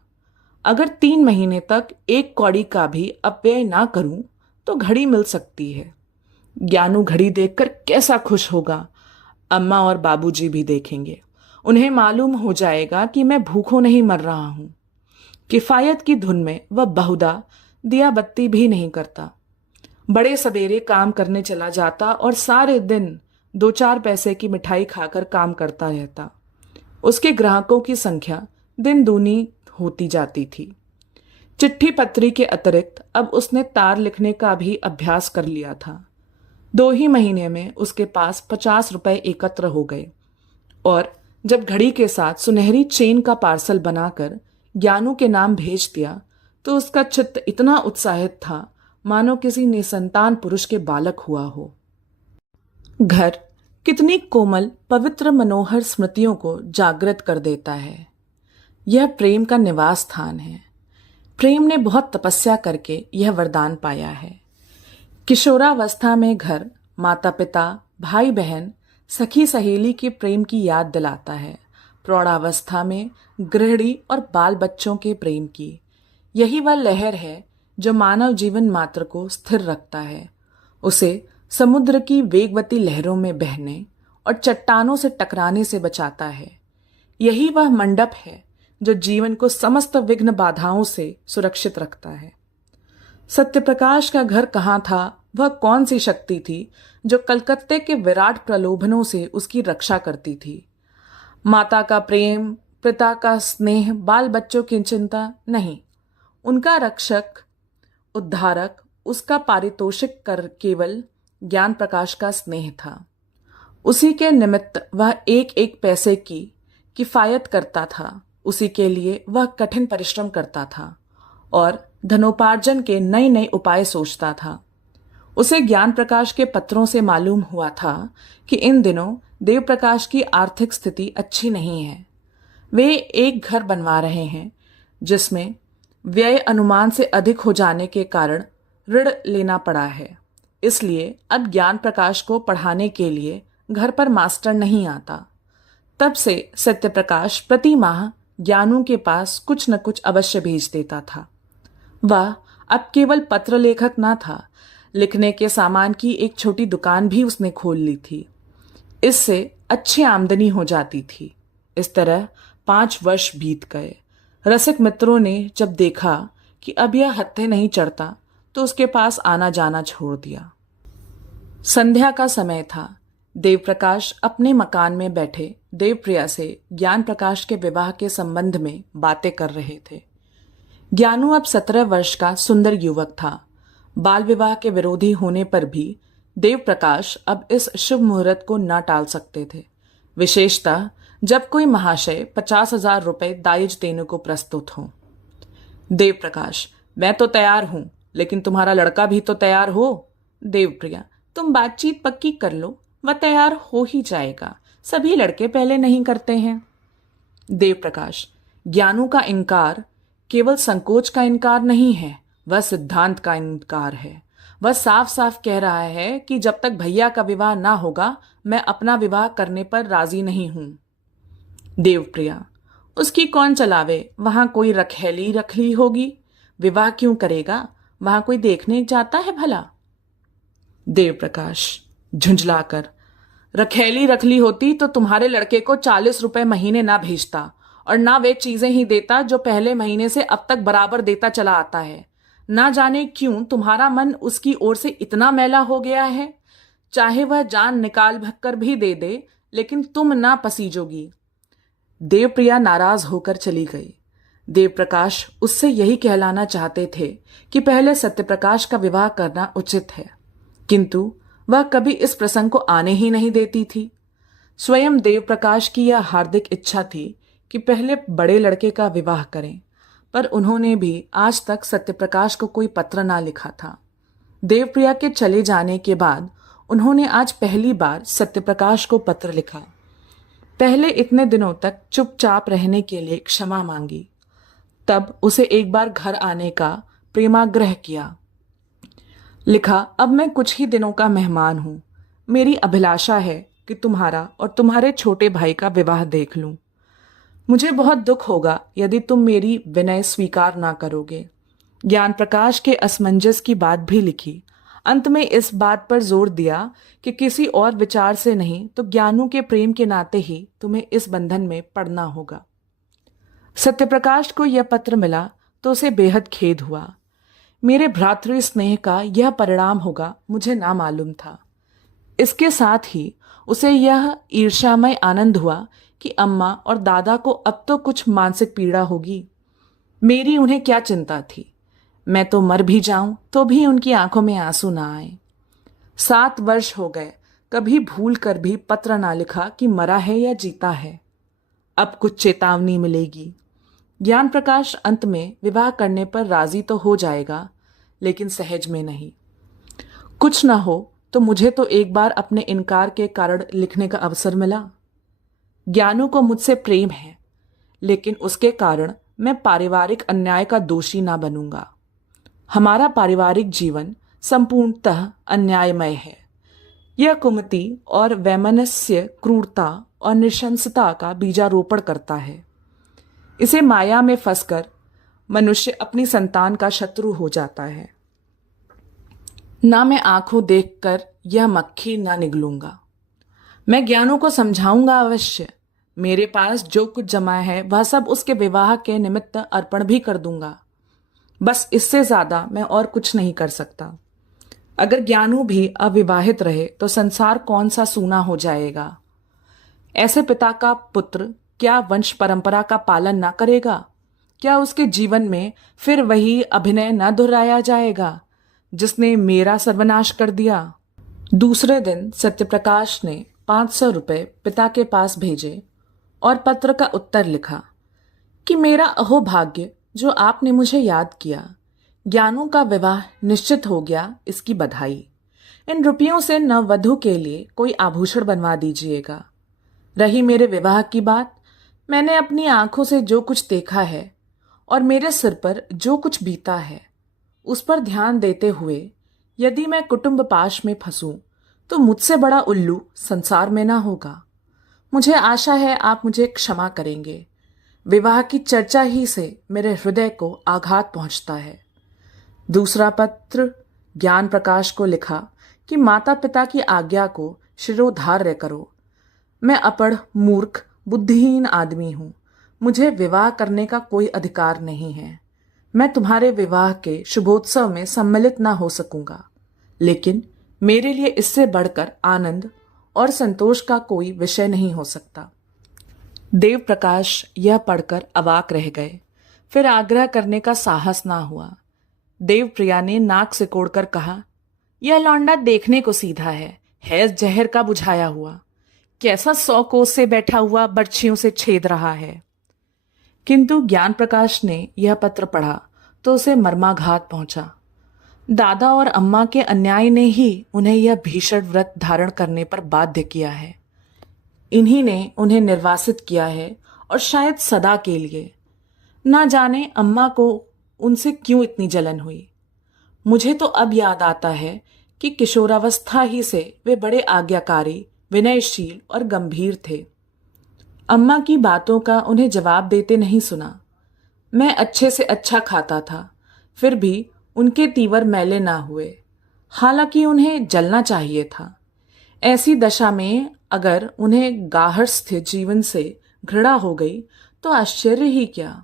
अगर 3 महीने तक 1 कौड़ी का भी अपव्यय ना करूं तो घड़ी मिल सकती है। ज्ञानू घड़ी देखकर कैसा खुश होगा। अम्मा और बाबूजी भी देखेंगे। उन्हें मालूम हो जाएगा कि मैं भूखों नहीं मर रहा हूं। किफायत की धुन में वह बहुधा दिया बत्ती भी नहीं करता। बड़े सवेरे काम करने चला जाता और सारे दिन 2-4 पैसे की मिठाई खाकर काम करता रहता। उसके ग्राहकों की संख्या दिन दूनी होती जाती थी। चिट्ठी पत्री के अतिरिक्त अब उसने तार लिखने का भी अभ्यास कर लिया था। 2 ही महीने में उसके पास 50 रुपए एकत्र हो गए और जब घड़ी के साथ सुनहरी चेन का पार्सल बनाकर ज्ञानू के नाम भेज दिया तो उसका चित्त इतना उत्साहित था मानो किसी निसंतान पुरुष के बालक हुआ हो। घर कितनी कोमल पवित्र मनोहर स्मृतियों को जागृत कर देता है। यह प्रेम का निवास स्थान है। प्रेम ने बहुत तपस्या करके यह वरदान पाया है। किशोरावस्था में घर माता पिता, भाई बहन, सखी सहेली के प्रेम की याद दिलाता है। प्रौढ़ावस्था में गृहिणी और बाल बच्चों के प्रेम की। यही वह लहर है जो मानव जीवन मात्र को स्थिर रखता है, उसे समुद्र की वेगवती लहरों में बहने और चट्टानों से टकराने से बचाता है। यही वह मंडप है जो जीवन को समस्त विघ्न बाधाओं से सुरक्षित रखता है। सत्यप्रकाश का घर कहाँ था, वह कौन सी शक्ति थी जो कलकत्ते के विराट प्रलोभनों से उसकी रक्षा करती थी। माता का प्रेम, पिता का स्नेह, बाल बच्चों की चिंता नहीं। उनका रक्षक, उद्धारक, उसका पारितोषिक कर केवल ज्ञान प्रकाश का स्नेह था। उसी के निमित्त वह एक एक पैसे की किफायत करता था। उसी के लिए वह कठिन परिश्रम करता था और धनोपार्जन के नए नए उपाय सोचता था। उसे ज्ञान प्रकाश के पत्रों से मालूम हुआ था कि इन दिनों देव प्रकाश की आर्थिक स्थिति अच्छी नहीं है। वे एक घर बनवा रहे हैं जिसमें व्यय अनुमान से अधिक हो जाने के कारण ऋण लेना पड़ा है। इसलिए अब ज्ञान प्रकाश को पढ़ाने के लिए घर पर मास्टर नहीं आता। तब से सत्यप्रकाश प्रति माह ज्ञानू के पास कुछ न कुछ अवश्य भेज देता था। वह अब केवल पत्र लेखक न था, लिखने के सामान की एक छोटी दुकान भी उसने खोल ली थी। इससे अच्छी आमदनी हो जाती थी। इस तरह 5 वर्ष बीत गए। रसिक मित्रों ने जब देखा कि अब यह हत्थे नहीं चढ़ता तो उसके पास आना जाना छोड़ दिया। संध्या का समय था। देवप्रकाश अपने मकान में बैठे देवप्रिया से ज्ञान प्रकाश के विवाह के संबंध में बातें कर रहे थे। ज्ञानू अब 17 वर्ष का सुंदर युवक था। बाल विवाह के विरोधी होने पर भी देवप्रकाश अब इस शुभ मुहूर्त को न टाल सकते थे, विशेषतः जब कोई महाशय 50,000 रुपए दाइज देने को प्रस्तुत हो। देवप्रकाश: मैं तो तैयार हूं, लेकिन तुम्हारा लड़का भी तो तैयार हो। देवप्रिया: तुम बातचीत पक्की कर लो, वह तैयार हो ही जाएगा। सभी लड़के पहले नहीं करते हैं। देव प्रकाश, ज्ञानू का इनकार केवल संकोच का इनकार नहीं है, वह सिद्धांत का इनकार है। वह साफ साफ कह रहा है कि जब तक भैया का विवाह ना होगा मैं अपना विवाह करने पर राजी नहीं हूं। देवप्रिया, उसकी कौन चलावे, वहां कोई रखेली रखली होगी, विवाह क्यों करेगा, वहां कोई देखने जाता है भला। देव प्रकाश झुंझलाकर, रखेली रखली होती तो तुम्हारे लड़के को 40 रुपए महीने ना भेजता और ना वे चीजें ही देता जो पहले महीने से अब तक बराबर देता चला आता है। ना जाने क्यों तुम्हारा मन उसकी ओर से इतना मैला हो गया है, चाहे वह जान निकाल भक्कर भी दे दे लेकिन तुम ना पसीजोगी। देवप्रिया नाराज होकर चली गई। देवप्रकाश उससे यही कहलाना चाहते थे कि पहले सत्यप्रकाश का विवाह करना उचित है, किंतु वह कभी इस प्रसंग को आने ही नहीं देती थी। स्वयं देवप्रकाश की यह हार्दिक इच्छा थी कि पहले बड़े लड़के का विवाह करें, पर उन्होंने भी आज तक सत्यप्रकाश को कोई पत्र ना लिखा था। देवप्रिया के चले जाने के बाद उन्होंने आज पहली बार सत्यप्रकाश को पत्र लिखा। पहले इतने दिनों तक चुपचाप रहने के लिए क्षमा मांगी, तब उसे एक बार घर आने का प्रेमाग्रह किया। लिखा, अब मैं कुछ ही दिनों का मेहमान हूं। मेरी अभिलाषा है कि तुम्हारा और तुम्हारे छोटे भाई का विवाह देख लूं। मुझे बहुत दुख होगा यदि तुम मेरी विनय स्वीकार ना करोगे। ज्ञान प्रकाश के असमंजस की बात भी लिखी। अंत में इस बात पर जोर दिया कि किसी और विचार से नहीं तो ज्ञानू के प्रेम के नाते ही तुम्हें इस बंधन में पड़ना होगा। सत्यप्रकाश को यह पत्र मिला तो उसे बेहद खेद हुआ। मेरे भ्रातृ स्नेह का यह परिणाम होगा मुझे ना मालूम था। इसके साथ ही उसे यह ईर्ष्यामय आनंद हुआ कि अम्मा और दादा को अब तो कुछ मानसिक पीड़ा होगी। मेरी उन्हें क्या चिंता थी, मैं तो मर भी जाऊं तो भी उनकी आंखों में आंसू ना आए। 7 वर्ष हो गए, कभी भूल कर भी पत्र ना लिखा कि मरा है या जीता है। अब कुछ चेतावनी मिलेगी। ज्ञान प्रकाश अंत में विवाह करने पर राजी तो हो जाएगा, लेकिन सहज में नहीं। कुछ ना हो तो मुझे तो एक बार अपने इनकार के कारण लिखने का अवसर मिला। ज्ञानू को मुझसे प्रेम है, लेकिन उसके कारण मैं पारिवारिक अन्याय का दोषी ना बनूंगा। हमारा पारिवारिक जीवन संपूर्णतः अन्यायमय है। यह कुमति और वैमनस्य, क्रूरता और नृशंसता का बीजारोपण करता है। इसे माया में फंसकर मनुष्य अपनी संतान का शत्रु हो जाता है। ना मैं आंखों देखकर यह मक्खी ना निगलूंगा। मैं ज्ञानों को समझाऊंगा अवश्य। मेरे पास जो कुछ जमा है वह सब उसके विवाह के निमित्त अर्पण भी कर दूंगा। बस इससे ज्यादा मैं और कुछ नहीं कर सकता। अगर ज्ञानू भी अविवाहित रहे तो संसार कौन सा सूना हो जाएगा। ऐसे पिता का पुत्र क्या वंश परंपरा का पालन ना करेगा? क्या उसके जीवन में फिर वही अभिनय न दोहराया जाएगा जिसने मेरा सर्वनाश कर दिया? दूसरे दिन सत्यप्रकाश ने 500 रुपए पिता के पास भेजे और पत्र का उत्तर लिखा कि मेरा अहोभाग्य जो आपने मुझे याद किया। ज्ञानू का विवाह निश्चित हो गया, इसकी बधाई। इन रुपयों से नववधू के लिए कोई आभूषण बनवा दीजिएगा। रही मेरे विवाह की बात, मैंने अपनी आंखों से जो कुछ देखा है और मेरे सिर पर जो कुछ बीता है उस पर ध्यान देते हुए यदि मैं कुटुंब पाश में फंसूं तो मुझसे बड़ा उल्लू संसार में ना होगा। मुझे आशा है आप मुझे क्षमा करेंगे। विवाह की चर्चा ही से मेरे हृदय को आघात पहुंचता है। दूसरा पत्र ज्ञान प्रकाश को लिखा कि माता पिता की आज्ञा को शिरोधार्य करो। मैं अपढ़, मूर्ख, बुद्धिहीन आदमी हूं। मुझे विवाह करने का कोई अधिकार नहीं है। मैं तुम्हारे विवाह के शुभोत्सव में सम्मिलित ना हो सकूंगा, लेकिन मेरे लिए इससे बढ़कर आनंद और संतोष का कोई विषय नहीं हो सकता। देव प्रकाश यह पढ़कर अवाक रह गए। फिर आग्रह करने का साहस ना हुआ। देवप्रिया ने नाक सिकोड़कर कहा, यह लौंडा देखने को सीधा है जहर का बुझाया हुआ। कैसा 100 कोस से बैठा हुआ बर्छियों से छेद रहा है। किंतु ज्ञान प्रकाश ने यह पत्र पढ़ा तो उसे मर्माघात पहुंचा। दादा और अम्मा के अन्याय ने ही उन्हें यह भीषण व्रत धारण करने पर बाध्य किया है। इन्हीं ने उन्हें निर्वासित किया है, और शायद सदा के लिए। ना जाने अम्मा को उनसे क्यों इतनी जलन हुई। मुझे तो अब याद आता है कि किशोरावस्था ही से वे बड़े आज्ञाकारी, विनयशील और गंभीर थे। अम्मा की बातों का उन्हें जवाब देते नहीं सुना। मैं अच्छे से अच्छा खाता था, फिर भी उनके तीवर मैले ना हुए। हालांकि उन्हें जलना चाहिए था। ऐसी दशा में अगर उन्हें गार्हस्थ जीवन से घृणा हो गई तो आश्चर्य ही क्या।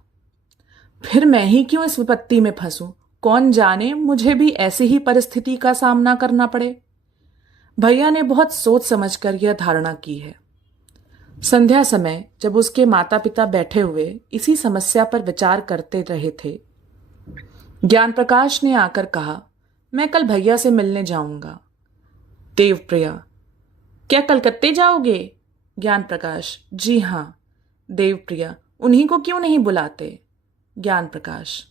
फिर मैं ही क्यों इस विपत्ति में फंसूं? कौन जाने मुझे भी ऐसी ही परिस्थिति का सामना करना पड़े। भैया ने बहुत सोच समझकर यह धारणा की है। संध्या समय जब उसके माता पिता बैठे हुए इसी समस्या पर विचार करते रहे थे, ज्ञान प्रकाश ने आकर कहा, मैं कल भैया से मिलने जाऊंगा। देवप्रिया, क्या कलकत्ते जाओगे? ज्ञान प्रकाश, जी हां। देवप्रिया, उन्हीं को क्यों नहीं बुलाते? ज्ञान प्रकाश,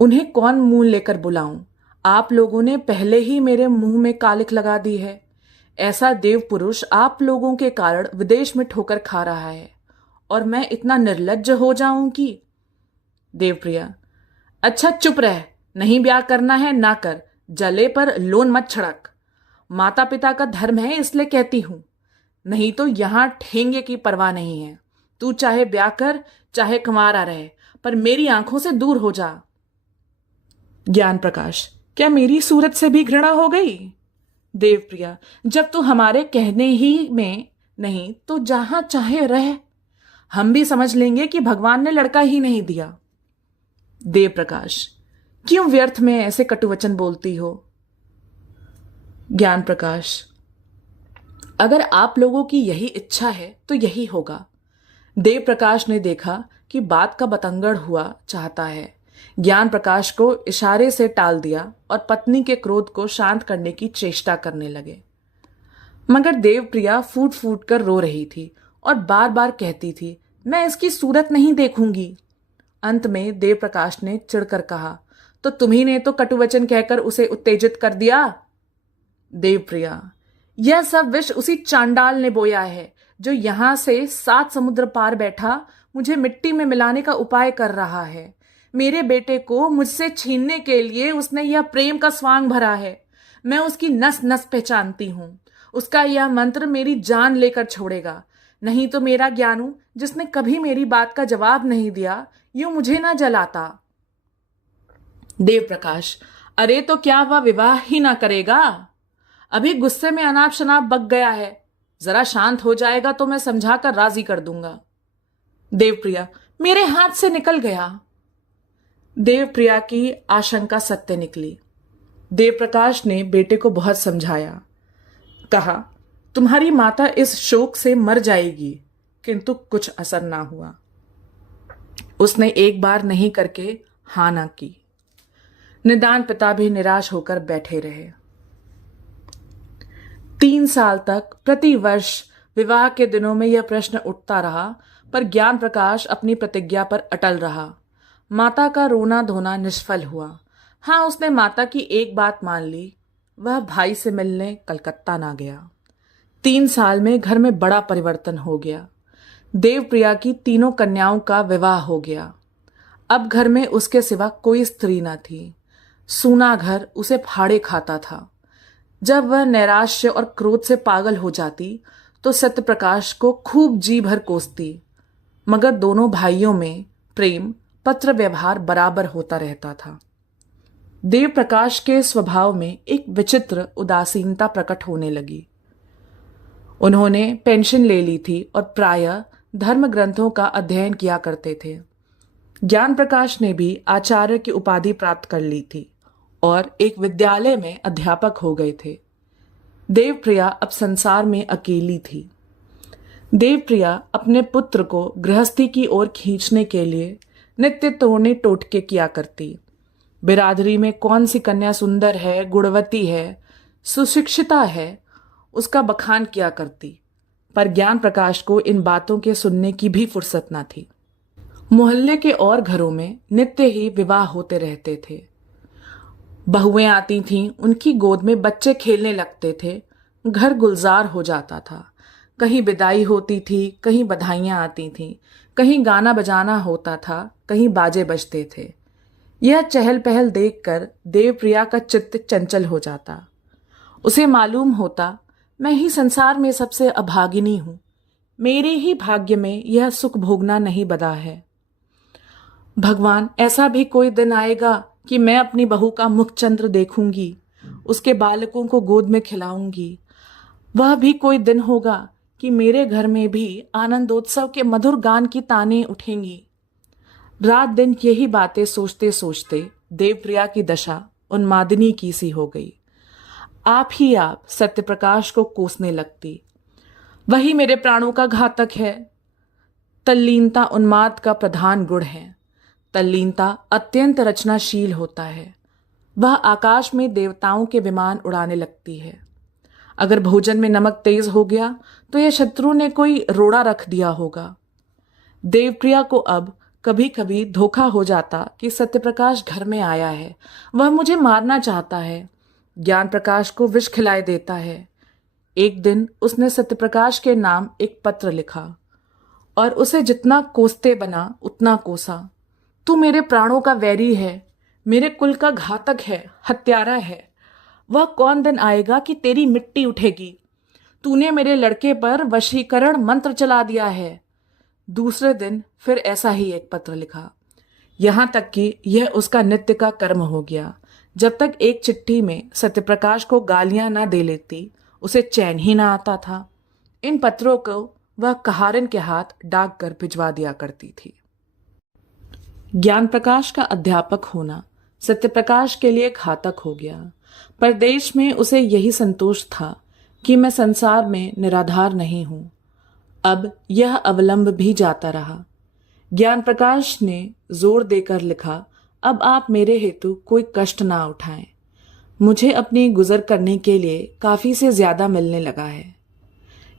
उन्हें कौन मुंह लेकर बुलाऊं? आप लोगों ने पहले ही मेरे मुंह में कालिख लगा दी है। ऐसा देव पुरुष आप लोगों के कारण विदेश में ठोकर खा रहा है, और मैं इतना निर्लज्ज हो जाऊं कि। देवप्रिया, अच्छा चुप रह, नहीं ब्याह करना है ना कर, जले पर लोन मत छिड़क। माता पिता का धर्म है इसलिए कहती हूं, नहीं तो यहां ठेंगे की परवाह नहीं है। तू चाहे ब्याह कर चाहे कुंवारा रहे, पर मेरी आंखों से दूर हो जा। ज्ञान प्रकाश, क्या मेरी सूरत से भी घृणा हो गई? देवप्रिया, जब तू हमारे कहने ही में नहीं तो जहां चाहे रह, हम भी समझ लेंगे कि भगवान ने लड़का ही नहीं दिया। देव प्रकाश, क्यों व्यर्थ में ऐसे कटुवचन बोलती हो? ज्ञान प्रकाश, अगर आप लोगों की यही इच्छा है तो यही होगा। देव प्रकाश ने देखा कि बात का बतंगड़ हुआ चाहता है। ज्ञान प्रकाश को इशारे से टाल दिया और पत्नी के क्रोध को शांत करने की चेष्टा करने लगे। मगर देवप्रिया फूट फूट कर रो रही थी और बार बार कहती थी, मैं इसकी सूरत नहीं देखूंगी। अंत में देव प्रकाश ने चिढ़कर कहा, तो तुम्ही ने तो कटुवचन कहकर उसे उत्तेजित कर दिया। देवप्रिया, यह सब विष उसी चांडाल ने बोया है जो यहां से 7 समुद्र पार बैठा मुझे मिट्टी में मिलाने का उपाय कर रहा है। मेरे बेटे को मुझसे छीनने के लिए उसने यह प्रेम का स्वांग भरा है। मैं उसकी नस नस पहचानती हूं। उसका यह मंत्र मेरी जान लेकर छोड़ेगा। नहीं तो मेरा ज्ञानू, जिसने कभी मेरी बात का जवाब नहीं दिया, यूं मुझे ना जलाता। देव प्रकाश, अरे तो क्या वह विवाह ही ना करेगा? अभी गुस्से में अनाप शनाप बक गया है। जरा शांत हो जाएगा तो मैं समझाकर राजी कर दूंगा। देवप्रिया, मेरे हाथ से निकल गया। देवप्रिया की आशंका सत्य निकली। देवप्रकाश ने बेटे को बहुत समझाया। कहा, तुम्हारी माता इस शोक से मर जाएगी, किंतु कुछ असर ना हुआ। उसने एक बार नहीं करके हां ना की। निदान पिता भी निराश होकर बैठे रहे। 3 साल तक प्रति वर्ष विवाह के दिनों में यह प्रश्न उठता रहा, पर ज्ञान प्रकाश अपनी प्रतिज्ञा पर अटल रहा। माता का रोना धोना निष्फल हुआ। हाँ, उसने माता की एक बात मान ली, वह भाई से मिलने कलकत्ता ना गया। 3 साल में घर में बड़ा परिवर्तन हो गया। देवप्रिया की 3 कन्याओं का विवाह हो गया। अब घर में उसके सिवा कोई स्त्री न थी। सूना घर उसे फाड़े खाता था। जब वह नैराश्य और क्रोध से पागल हो जाती तो सत्यप्रकाश को खूब जी भर कोसती, मगर दोनों भाइयों में प्रेम पत्र व्यवहार बराबर होता रहता था। देव प्रकाश के स्वभाव में एक विचित्र उदासीनता प्रकट होने लगी। उन्होंने पेंशन ले ली थी और प्रायः धर्म ग्रंथों का अध्ययन किया करते थे। ज्ञान प्रकाश ने भी आचार्य की उपाधि प्राप्त कर ली थी और एक विद्यालय में अध्यापक हो गए थे। देवप्रिया अब संसार में अकेली थी। देवप्रिया अपने पुत्र को गृहस्थी की ओर खींचने के लिए नित्य तोड़ने टोटके किया करती। बिरादरी में कौन सी कन्या सुंदर है, गुणवती है, सुशिक्षिता है, उसका बखान किया करती। पर ज्ञान प्रकाश को इन बातों के सुनने की भी फुर्सत न थी। मोहल्ले के और घरों में नित्य ही विवाह होते रहते थे। बहुएं आती थीं, उनकी गोद में बच्चे खेलने लगते थे, घर गुलजार हो जाता था। कहीं विदाई होती थी, कहीं बधाइयां आती थीं, कहीं गाना बजाना होता था, कहीं बाजे बजते थे। यह चहल पहल देखकर देवप्रिया का चित्त चंचल हो जाता। उसे मालूम होता, मैं ही संसार में सबसे अभागिनी हूं, मेरे ही भाग्य में यह सुख भोगना नहीं बदा है। भगवान, ऐसा भी कोई दिन आएगा कि मैं अपनी बहू का मुखचंद्र देखूंगी, उसके बालकों को गोद में खिलाऊंगी। वह भी कोई दिन होगा कि मेरे घर में भी आनंदोत्सव के मधुर गान की तानें उठेंगी। रात दिन यही बातें सोचते सोचते देवप्रिया की दशा उन्मादिनी की सी हो गई। आप ही आप सत्यप्रकाश को कोसने लगती। वही मेरे प्राणों का घातक है। तल्लीनता उन्माद का प्रधान गुण है। तल्लीनता अत्यंत रचनाशील होता है। वह आकाश में देवताओं के विमान उड़ाने लगती है। अगर भोजन में नमक तेज हो गया तो यह शत्रु ने कोई रोड़ा रख दिया होगा। देवप्रिया को अब कभी कभी धोखा हो जाता कि सत्यप्रकाश घर में आया है, वह मुझे मारना चाहता है, ज्ञान प्रकाश को विष खिलाए देता है। एक दिन उसने सत्यप्रकाश के नाम एक पत्र लिखा और उसे जितना कोसते बना उतना कोसा। तू मेरे प्राणों का वैरी है, मेरे कुल का घातक है, हत्यारा है। वह कौन दिन आएगा कि तेरी मिट्टी उठेगी। तूने मेरे लड़के पर वशीकरण मंत्र चला दिया है। दूसरे दिन फिर ऐसा ही एक पत्र लिखा, यहां तक कि यह उसका नित्य का कर्म हो गया। जब तक एक चिट्ठी में सत्यप्रकाश को गालियां ना दे लेती उसे चैन ही ना आता था। इन पत्रों को वह कहारन के हाथ डाक कर भिजवा दिया करती थी। ज्ञान प्रकाश का अध्यापक होना सत्यप्रकाश के लिए घातक हो गया। परदेश में उसे यही संतोष था कि मैं संसार में निराधार नहीं हूं। अब यह अवलंब भी जाता रहा। ज्ञान प्रकाश ने जोर देकर लिखा, अब आप मेरे हेतु कोई कष्ट ना उठाएं। मुझे अपनी गुजर करने के लिए काफी से ज्यादा मिलने लगा है।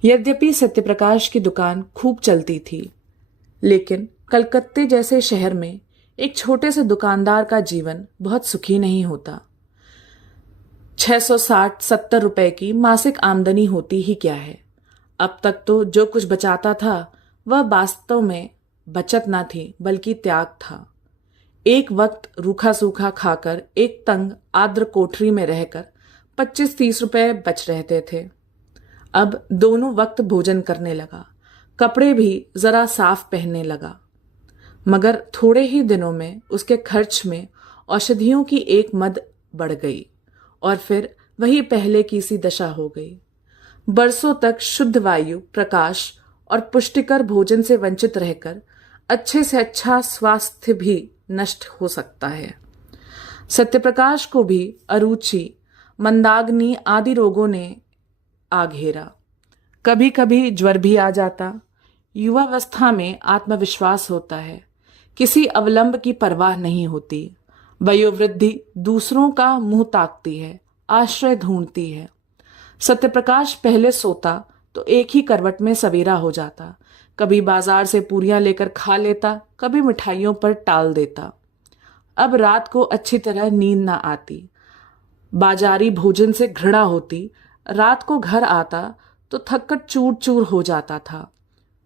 यद्यपि सत्यप्रकाश की दुकान खूब चलती थी, लेकिन कलकत्ते जैसे शहर में एक छोटे से दुकानदार का जीवन बहुत सुखी नहीं होता। 660-70 रुपए की मासिक आमदनी होती ही क्या है। अब तक तो जो कुछ बचाता था वह वास्तव में बचत ना थी बल्कि त्याग था। एक वक्त रूखा सूखा खाकर एक तंग आर्द्र कोठरी में रहकर 25-30 रुपए बच रहते थे। अब दोनों वक्त भोजन करने लगा, कपड़े भी जरा साफ पहनने लगा। मगर थोड़े ही दिनों में उसके खर्च में औषधियों की एक मद बढ़ गई और फिर वही पहले की सी दशा हो गई। बरसों तक शुद्ध वायु, प्रकाश और पुष्टिकर भोजन से वंचित रहकर अच्छे से अच्छा स्वास्थ्य भी नष्ट हो सकता है। सत्यप्रकाश को भी अरुचि, मंदाग्नि आदि रोगों ने आ घेरा। कभी कभी ज्वर भी आ जाता। युवावस्था में आत्मविश्वास होता है, किसी अवलंब की परवाह नहीं होती। वयोवृद्धि दूसरों का मुंह ताकती है, आश्रय ढूंढती है। सत्यप्रकाश पहले सोता तो एक ही करवट में सवेरा हो जाता। कभी बाजार से पूरियां लेकर खा लेता, कभी मिठाइयों पर टाल देता। अब रात को अच्छी तरह नींद ना आती, बाजारी भोजन से घृणा होती। रात को घर आता तो थककर चूर चूर हो जाता था।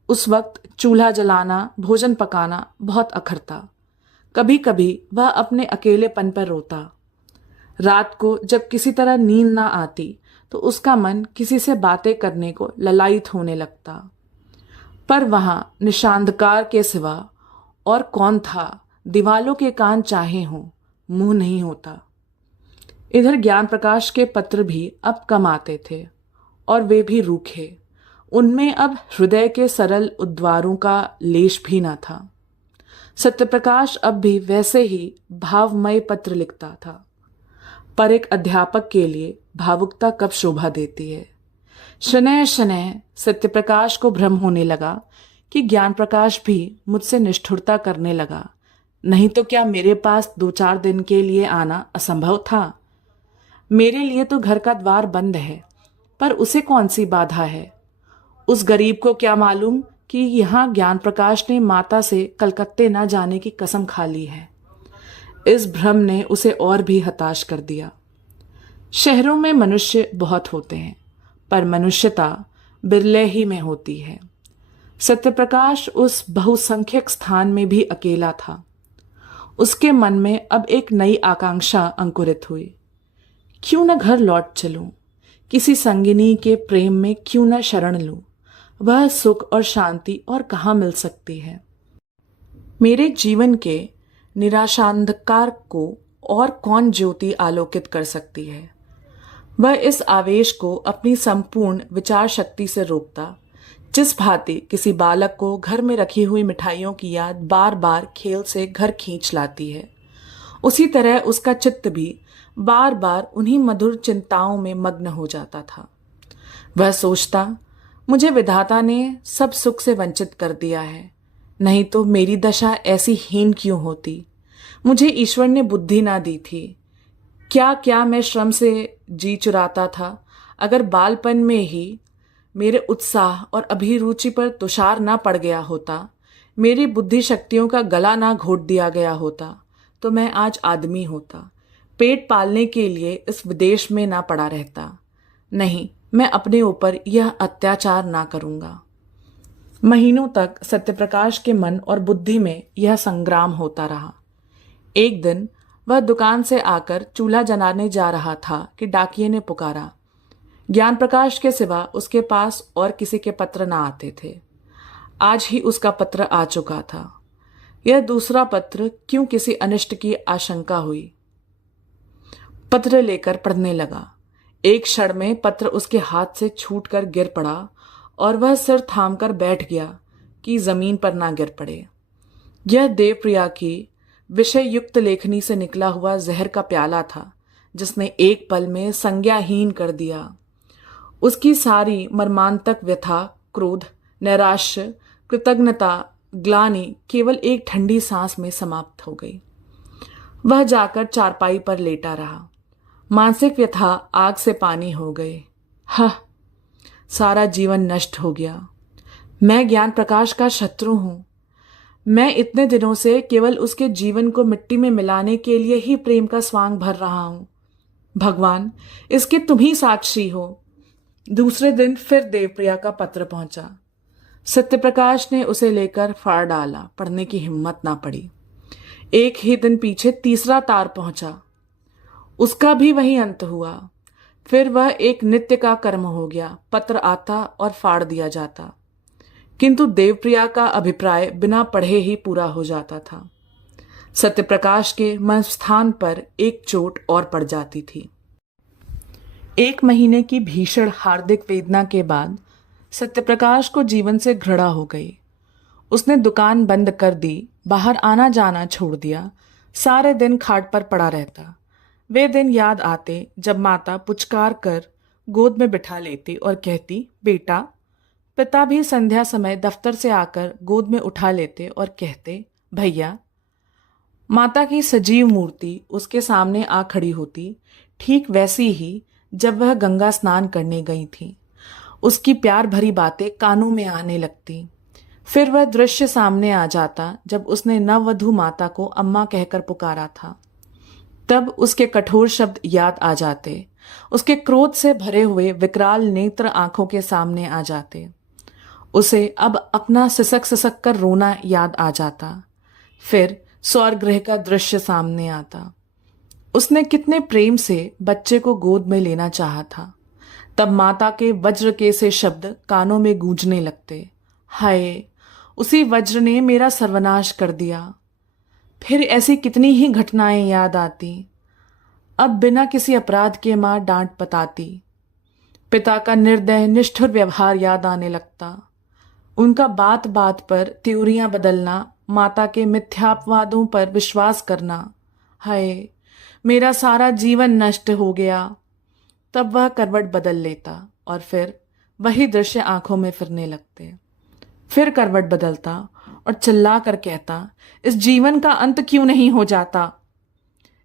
उस वक्त चूल्हा जलाना, भोजन पकाना बहुत अखरता। कभी कभी वह अपने अकेलेपन पर रोता। रात को जब किसी तरह नींद ना आती तो उसका मन किसी से बातें करने को ललायित होने लगता। पर वहां निशांधकार के सिवा और कौन था। दीवालों के कान चाहे हों, मुंह नहीं होता। इधर ज्ञान प्रकाश के पत्र भी अब कम आते थे और वे भी रूखे। उनमें अब हृदय के सरल उद्वारों का लेश भी न था। सत्यप्रकाश अब भी वैसे ही भावमय पत्र लिखता था। पर एक अध्यापक के लिए भावुकता कब शोभा देती है। शनैः शनैः सत्यप्रकाश को भ्रम होने लगा कि ज्ञान प्रकाश भी मुझसे निष्ठुरता करने लगा। नहीं तो क्या मेरे पास 2-4 दिन के लिए आना असंभव था। मेरे लिए तो घर का द्वार बंद है, पर उसे कौन सी बाधा है। उस गरीब को क्या मालूम कि यहाँ ज्ञान प्रकाश ने माता से कलकत्ते न जाने की कसम खा ली है। इस भ्रम ने उसे और भी हताश कर दिया। शहरों में मनुष्य बहुत होते हैं, पर मनुष्यता बिरले ही में होती है। सत्यप्रकाश उस बहुसंख्यक स्थान में भी अकेला था। उसके मन में अब एक नई आकांक्षा अंकुरित हुई। क्यों न घर लौट चलूं, किसी संगिनी के प्रेम में क्यों न शरण लूं। वह सुख और शांति और कहाँ मिल सकती है। मेरे जीवन के निराशांधकार को और कौन ज्योति आलोकित कर सकती है। वह इस आवेश को अपनी संपूर्ण विचार शक्ति से रोकता, जिस भांति किसी बालक को घर में रखी हुई मिठाइयों की याद बार बार खेल से घर खींच लाती है। उसी तरह उसका चित्त भी बार बार उन्हीं मधुर चिंताओं में मग्न हो जाता था। वह सोचता, मुझे विधाता ने सब सुख से वंचित कर दिया है, नहीं तो मेरी दशा ऐसी हीन क्यों होती। मुझे ईश्वर ने बुद्धि ना दी थी। क्या क्या मैं श्रम से जी चुराता था। अगर बालपन में ही मेरे उत्साह और अभिरुचि पर तुषार ना पड़ गया होता, मेरी बुद्धि शक्तियों का गला ना घोट दिया गया होता, तो मैं आज आदमी होता, पेट पालने के लिए इस विदेश में ना पड़ा रहता। नहीं, मैं अपने ऊपर यह अत्याचार ना करूंगा। महीनों तक सत्यप्रकाश के मन और बुद्धि में यह संग्राम होता रहा। एक दिन वह दुकान से आकर चूल्हा जलाने जा रहा था कि डाकिये ने पुकारा। ज्ञान प्रकाश के सिवा उसके पास और किसी के पत्र ना आते थे। आज ही उसका पत्र आ चुका था। यह दूसरा पत्र क्यों किसी अनिष्ट की आशंका हुई। पत्र लेकर पढ़ने लगा। एक क्षण में पत्र उसके हाथ से छूटकर गिर पड़ा और वह सिर थामकर बैठ गया कि जमीन पर ना गिर पड़े। यह देवप्रिया की विषय युक्त लेखनी से निकला हुआ जहर का प्याला था, जिसने एक पल में संज्ञाहीन कर दिया। उसकी सारी मर्मांतक व्यथा, क्रोध, नैराश्य, कृतज्ञता, ग्लानि केवल एक ठंडी सांस में समाप्त हो गई। वह जाकर चारपाई पर लेटा रहा। मानसिक व्यथा आग से पानी हो गई। सारा जीवन नष्ट हो गया। मैं ज्ञान प्रकाश का शत्रु हूं। मैं इतने दिनों से केवल उसके जीवन को मिट्टी में मिलाने के लिए ही प्रेम का स्वांग भर रहा हूं। भगवान, इसके तुम ही साक्षी हो। दूसरे दिन फिर देवप्रिया का पत्र पहुंचा। सत्यप्रकाश ने उसे लेकर फाड़ डाला। पढ़ने की हिम्मत ना पड़ी। एक ही दिन पीछे तीसरा तार पहुंचा। उसका भी वही अंत हुआ। फिर वह एक नित्य का कर्म हो गया। पत्र आता और फाड़ दिया जाता, किंतु देवप्रिया का अभिप्राय बिना पढ़े ही पूरा हो जाता था। सत्यप्रकाश के मनस्थान पर एक चोट और पड़ जाती थी। 1 महीने की भीषण हार्दिक वेदना के बाद सत्यप्रकाश को जीवन से घृणा हो गई। उसने दुकान बंद कर दी, बाहर आना जाना छोड़ दिया, सारे दिन खाट पर पड़ा रहता। वे दिन याद आते जब माता पुचकार कर गोद में बिठा लेती और कहती, बेटा। पिता भी संध्या समय दफ्तर से आकर गोद में उठा लेते और कहते, भैया। माता की सजीव मूर्ति उसके सामने आ खड़ी होती, ठीक वैसी ही जब वह गंगा स्नान करने गई थी। उसकी प्यार भरी बातें कानों में आने लगती। फिर वह दृश्य सामने आ जाता जब उसने नववधू माता को अम्मा कहकर पुकारा था। तब उसके कठोर शब्द याद आ जाते। उसके क्रोध से भरे हुए विकराल नेत्र आंखों के सामने आ जाते। उसे अब अपना सिसक सिसक कर रोना याद आ जाता। फिर स्वर्गगृह का दृश्य सामने आता। उसने कितने प्रेम से बच्चे को गोद में लेना चाहा था। तब माता के वज्र के से शब्द कानों में गूंजने लगते। हाय, उसी वज्र ने मेरा सर्वनाश कर दिया। फिर ऐसी कितनी ही घटनाएं याद आती। अब बिना किसी अपराध के मां डांट पताती। पिता का निर्दय निष्ठुर व्यवहार याद आने लगता। उनका बात बात पर त्योरियां बदलना, माता के मिथ्यापवादों पर विश्वास करना। हाय, मेरा सारा जीवन नष्ट हो गया। तब वह करवट बदल लेता और फिर वही दृश्य आंखों में फिरने लगते। फिर करवट बदलता और चिल्ला कर कहता, इस जीवन का अंत क्यों नहीं हो जाता।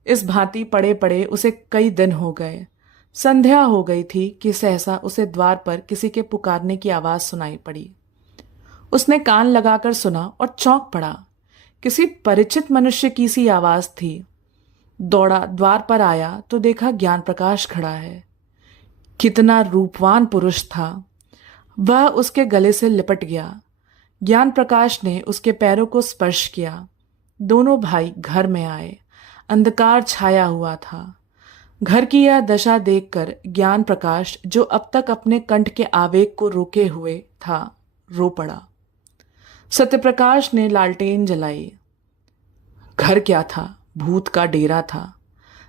इस भांति पड़े पड़े उसे कई दिन हो गए। संध्या हो गई थी कि सहसा उसे द्वार पर किसी के पुकारने की आवाज सुनाई पड़ी। उसने कान लगाकर सुना और चौंक पड़ा। किसी परिचित मनुष्य की सी आवाज थी। दौड़ा द्वार पर आया तो देखा ज्ञान प्रकाश खड़ा है। कितना रूपवान पुरुष था। वह उसके गले से लिपट गया। ज्ञान प्रकाश ने उसके पैरों को स्पर्श किया। दोनों भाई घर में आए। अंधकार छाया हुआ था। घर की यह दशा देखकर ज्ञान प्रकाश, जो अब तक अपने कंठ के आवेग को रोके हुए था, रो पड़ा। सत्यप्रकाश ने लालटेन जलाई। घर क्या था? भूत का डेरा था।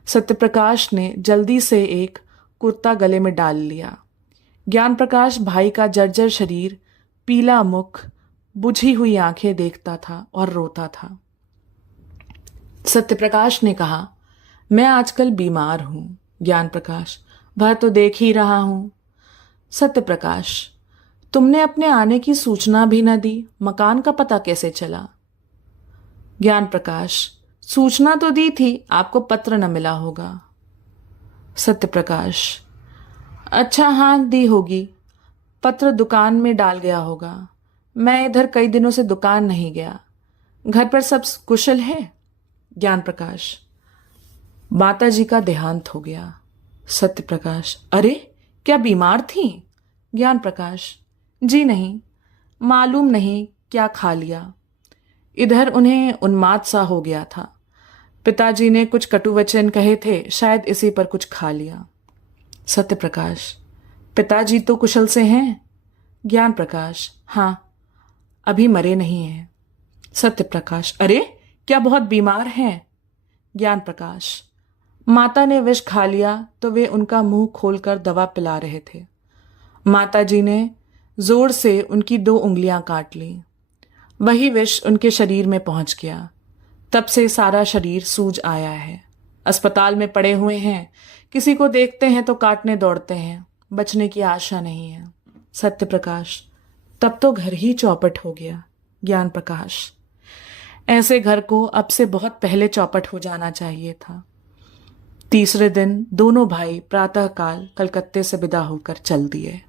सत्यप्रकाश ने जल्दी से एक कुर्ता गले में डाल लिया। ज्ञान प्रकाश भाई का जर्जर शरीर, पीला मुख, बुझी हुई आंखें देखता था और रोता था। सत्यप्रकाश ने कहा, मैं आजकल बीमार हूं। ज्ञान प्रकाश, वह तो देख ही रहा हूं। सत्यप्रकाश, तुमने अपने आने की सूचना भी न दी, मकान का पता कैसे चला? ज्ञान प्रकाश, सूचना तो दी थी, आपको पत्र न मिला होगा। सत्यप्रकाश, अच्छा हाँ, दी होगी। पत्र दुकान में डाल गया होगा। मैं इधर कई दिनों से दुकान नहीं गया। घर पर सब कुशल है? ज्ञान प्रकाश, माता जी का देहांत हो गया। सत्यप्रकाश, अरे क्या बीमार थी? ज्ञान प्रकाश, जी नहीं, मालूम नहीं क्या खा लिया। इधर उन्हें उन्माद सा हो गया था। पिताजी ने कुछ कटु वचन कहे थे, शायद इसी पर कुछ खा लिया। सत्यप्रकाश, पिताजी तो कुशल से हैं? ज्ञान प्रकाश, हाँ, अभी मरे नहीं हैं। सत्यप्रकाश, अरे क्या बहुत बीमार हैं? ज्ञान प्रकाश, माता ने विष खा लिया तो वे उनका मुंह खोलकर दवा पिला रहे थे। माताजी ने जोर से उनकी 2 उंगलियां काट ली। वही विष उनके शरीर में पहुंच गया। तब से सारा शरीर सूज आया है। अस्पताल में पड़े हुए हैं। किसी को देखते हैं तो काटने दौड़ते हैं। बचने की आशा नहीं है। सत्यप्रकाश, तब तो घर ही चौपट हो गया। ज्ञान प्रकाश, ऐसे घर को अब से बहुत पहले चौपट हो जाना चाहिए था। तीसरे दिन दोनों भाई प्रातःकाल कलकत्ते से विदा होकर चल दिए।